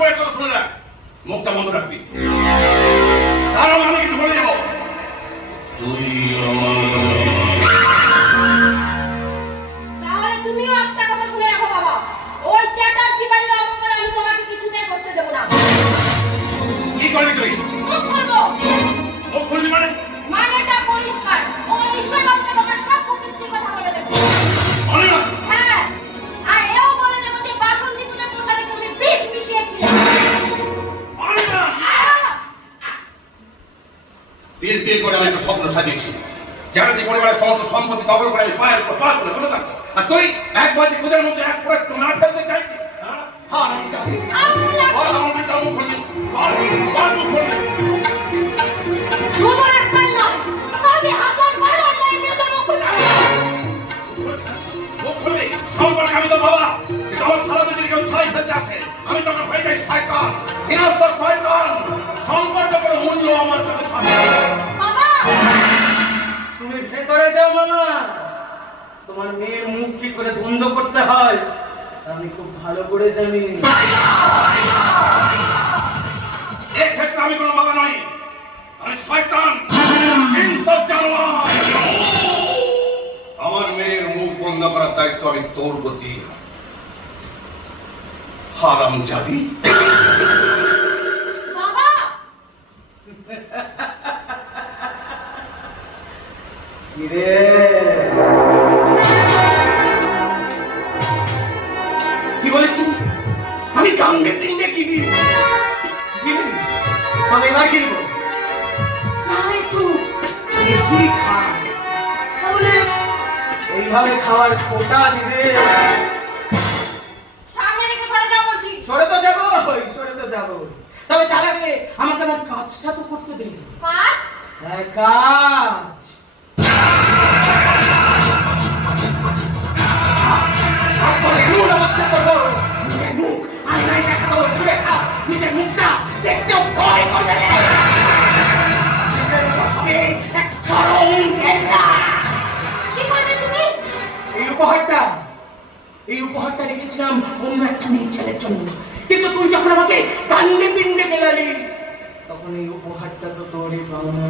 করে কথা শুনে রাখ মুখটা বন্ধ রাখবি। কারণ আমি কিন্তু বলে যাব তুই তাহলে তুমিও একটা কথা শুনে রাখো বাবা। ওই চ্যাটার্জি বাড়ির অমঙ্গল আমি তোমাকে কিছুতেই করতে দেবো না। কি করবি তুই? দিন দিন করে আমি একটা স্বপ্ন সাজিয়েছি। জানাতে পরিবারের সমস্ত সম্পত্তি দখল করে আমি পায়ের উপর পা করে বসে থাকব। আর তুই এক বাজি দুধের মধ্যে এক করে তো না ফেলতে চাইছিস হ্যাঁ? হ্যাঁ, আমি। শুধু একবার নয় আমি হাজার বার অন্যায়ের বিরুদ্ধে মুখ খুলবো। সম্পর্কে আমি তো বাবা কিন্তু আমার থালাতে যদি কেউ ছাই ফেলতে আসে আমি তখন হয়ে যাই শয়তান। তুমি ভেতরে যাও মামা। তোমার মেয়ের মুখ কি করে বন্ধ করতে হয়। আমি খুব ভালো করে জানি। এর ক্ষেত্রে আমি কোনো বাবা নই। আমি শয়তান। জানোয়ার। আমার মেয়ের মুখ বন্ধ করার দায়িত্ব আমি তোর প্রতি। হারাম জাদি বাবা! কিরে? কি বলেছি? আমি কান্দে তিনটে কি দিই তবে এবার গিলব। না একটু বেশি খা। তাহলে এইভাবে খাওয়ার খোটা দিদে। সরে তো যাব সরে তো যাব তবে তার আগে আমাকে আমার কাজটা তো করতে দে। কাজ? হ্যাঁ কাজ। উপহারটা। এই উপহারটা রেখেছিলাম অন্য একটা মেয়ে ছেলের জন্য। কিন্তু তুই যখন আমাকে কান্দে পিণ্ডে গেলালি তখন এই উপহারটা তো তোরই পাওনা